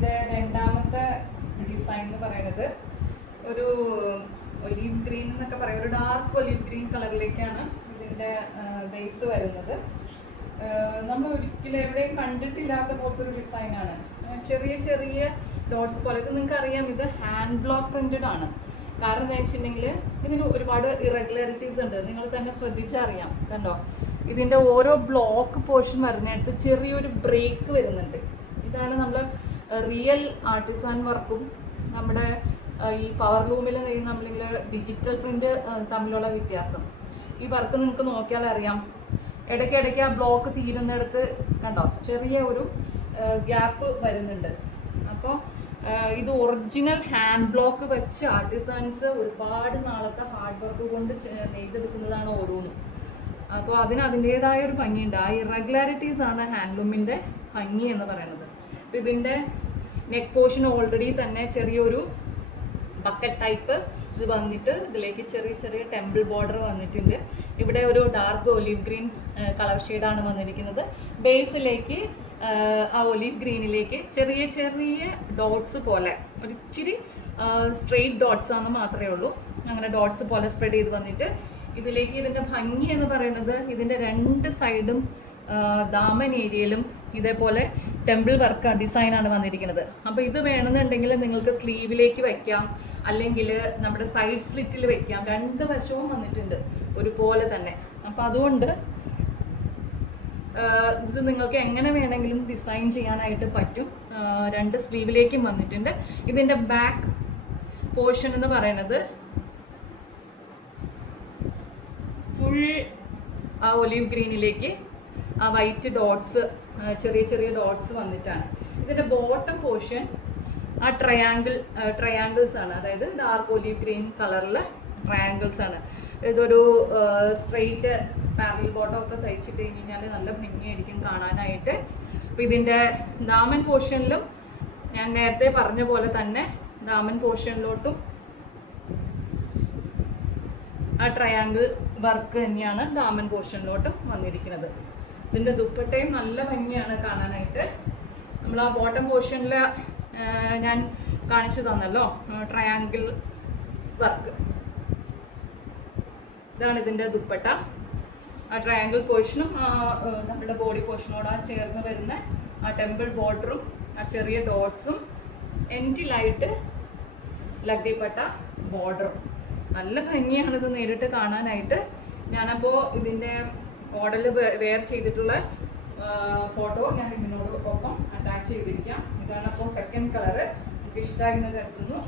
ഇതിൻ്റെ രണ്ടാമത്തെ ഡിസൈൻ എന്ന് പറയുന്നത് ഒരു ഒലീവ് ഗ്രീൻ എന്നൊക്കെ പറയും, ഒരു ഡാർക്ക് ഒലീവ് ഗ്രീൻ കളറിലേക്കാണ് ഇതിൻ്റെ ബേസ് വരുന്നത്. നമ്മൾ ഒരിക്കലും എവിടെയും കണ്ടിട്ടില്ലാത്ത പോലത്തെ ഒരു ഡിസൈനാണ്. ചെറിയ ചെറിയ ഡോട്ട്സ് പോലെ. ഇത് നിങ്ങൾക്ക് അറിയാം, ഇത് ഹാൻഡ് ബ്ലോക്ക് പ്രിന്റഡ് ആണ്. കാരണം എന്താ വെച്ചിട്ടുണ്ടെങ്കിൽ ഇതിന് ഒരുപാട് ഇറഗുലാരിറ്റീസ് ഉണ്ട്. നിങ്ങൾ തന്നെ ശ്രദ്ധിച്ചറിയാം. കണ്ടോ, ഇതിൻ്റെ ഓരോ ബ്ലോക്ക് പോർഷൻ വരുന്നിടത്ത് ചെറിയൊരു ബ്രേക്ക് വരുന്നുണ്ട്. ഇതാണ് നമ്മൾ റിയൽ ആർട്ടിസാൻ വർക്കും നമ്മുടെ ഈ പവർ ലൂമിൽ നമ്മളിങ്ങനെ ഡിജിറ്റൽ പ്രിന്റ് തമ്മിലുള്ള വ്യത്യാസം. ഈ വർക്ക് നിങ്ങൾക്ക് നോക്കിയാൽ അറിയാം, ഇടയ്ക്കിടയ്ക്ക് ആ ബ്ലോക്ക് തീരുന്നിടത്ത് കണ്ടോ ചെറിയ ഒരു ഗ്യാപ്പ് വരുന്നുണ്ട്. അപ്പോൾ ഇത് ഒറിജിനൽ ഹാൻഡ് ബ്ലോക്ക് വെച്ച് ആർട്ടിസാൻസ് ഒരുപാട് നാളത്തെ ഹാർഡ് വർക്ക് കൊണ്ട് നെയ്തെടുക്കുന്നതാണ് ഓരോന്നും. അപ്പോൾ അതിൻ്റേതായ ഒരു ഭംഗിയുണ്ട്. ആ ഇറഗുലാരിറ്റീസ് ആണ് ഹാൻഡ്ലൂമിൻ്റെ ഭംഗി എന്ന് പറയുന്നത്. അപ്പോൾ ഇതിൻ്റെ നെക്ക് പോർഷൻ ഓൾറെഡി തന്നെ ചെറിയൊരു ബക്കറ്റ് ടൈപ്പ് ഇത് വന്നിട്ട് ഇതിലേക്ക് ചെറിയ ചെറിയ ടെമ്പിൾ ബോർഡർ വന്നിട്ടുണ്ട്. ഇവിടെ ഒരു ഡാർക്ക് ഒലീവ് ഗ്രീൻ കളർ ഷെയ്ഡാണ് വന്നിരിക്കുന്നത്. ബേസിലേക്ക് ആ ഒലീവ് ഗ്രീനിലേക്ക് ചെറിയ ചെറിയ ഡോട്ട്സ് പോലെ, ഒരു ഇച്ചിരി സ്ട്രെയിറ്റ് ഡോട്ട്സ് ആണെന്ന് മാത്രമേ ഉള്ളൂ. അങ്ങനെ ഡോട്ട്സ് പോലെ സ്പ്രെഡ് ചെയ്ത് വന്നിട്ട് ഇതിലേക്ക് ഇതിൻ്റെ ഭംഗി എന്ന് പറയുന്നത് ഇതിൻ്റെ രണ്ട് സൈഡും ദാമൻ ഏരിയയിലും ഇതേപോലെ ടെമ്പിൾ വർക്ക് ഡിസൈനാണ് വന്നിരിക്കുന്നത്. അപ്പോൾ ഇത് വേണമെന്നുണ്ടെങ്കിൽ നിങ്ങൾക്ക് സ്ലീവിലേക്ക് വയ്ക്കാം, അല്ലെങ്കിൽ നമ്മുടെ സൈഡ് സ്ലിറ്റിൽ വയ്ക്കാം. രണ്ട് വശവും വന്നിട്ടുണ്ട് ഒരുപോലെ തന്നെ. അപ്പോൾ അതുകൊണ്ട് ഇത് നിങ്ങൾക്ക് എങ്ങനെ വേണമെങ്കിലും ഡിസൈൻ ചെയ്യാനായിട്ട് പറ്റും. രണ്ട് സ്ലീവിലേക്കും വന്നിട്ടുണ്ട്. ഇതിൻ്റെ ബാക്ക് പോർഷൻ എന്ന് പറയുന്നത് ഫുൾ ആ ഒലീവ് ഗ്രീനിലേക്ക് ആ വൈറ്റ് ഡോട്ട്സ്, ചെറിയ ചെറിയ ഡോട്ട്സ് വന്നിട്ടാണ്. ഇതിൻ്റെ ബോട്ടം പോർഷൻ ആ ട്രയാങ്കിൾസ് ആണ്, അതായത് ഡാർക്ക് ഒലീവ് ഗ്രീൻ കളറിൽ ട്രയാങ്കിൾസ് ആണ്. ഇതൊരു സ്ട്രെയിറ്റ് പാരലൽ ബോട്ടം ഒക്കെ തയ്ച്ചിട്ട് കഴിഞ്ഞാൽ നല്ല ഭംഗിയായിരിക്കും കാണാനായിട്ട്. അപ്പോൾ ഇതിൻ്റെ ദാമൻ പോർഷനിലും ഞാൻ നേരത്തെ പറഞ്ഞ പോലെ തന്നെ ദാമൻ പോർഷനിലോട്ടും ആ ട്രയാങ്കിൾ വർക്ക് തന്നെയാണ് ദാമൻ പോർഷനിലോട്ടും വന്നിരിക്കുന്നത്. ഇതിൻ്റെ ദുപ്പട്ടയും നല്ല ഭംഗിയാണ് കാണാനായിട്ട്. നമ്മൾ ആ ബോട്ടം പോർഷനിൽ ഞാൻ കാണിച്ചു തന്നല്ലോ ട്രയാങ്കിൾ വർക്ക്. ഇതാണ് ഇതിൻ്റെ ദുപ്പട്ട. ആ ട്രയാങ്കിൾ പോർഷനും നമ്മുടെ ബോഡി പോർഷനോട് ചേർന്ന് വരുന്ന ആ ടെമ്പിൾ ബോർഡറും ആ ചെറിയ ഡോട്ട്സും എൻഡിലായിട്ട് ലഗ്ദിപ്പട്ട ബോർഡറും നല്ല ഭംഗിയാണ് ഇത് നേരിട്ട് കാണാനായിട്ട്. ഞാനപ്പോൾ ഇതിൻ്റെ മോഡൽ വെയർ ചെയ്തിട്ടുള്ള ഫോട്ടോ ഞാൻ ഇതിനോട് ഒപ്പം അറ്റാച്ച് ചെയ്തിരിക്കാം. ഇതാണ് അപ്പോൾ സെക്കൻഡ് കളറ്. എനിക്ക് ഇഷ്ടമായി എന്ന് കരുതുന്നു.